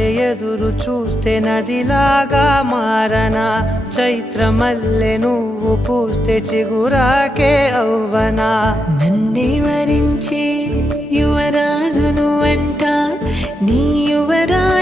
వలె ఎదురు చూస్తే నదిలాగా మారనా, చైత్రమల్లె నువ్వు పూస్తే చిగురాకే అవ్వనా. నన్నే వరించే యువరాజును అంట నీ యువరాణి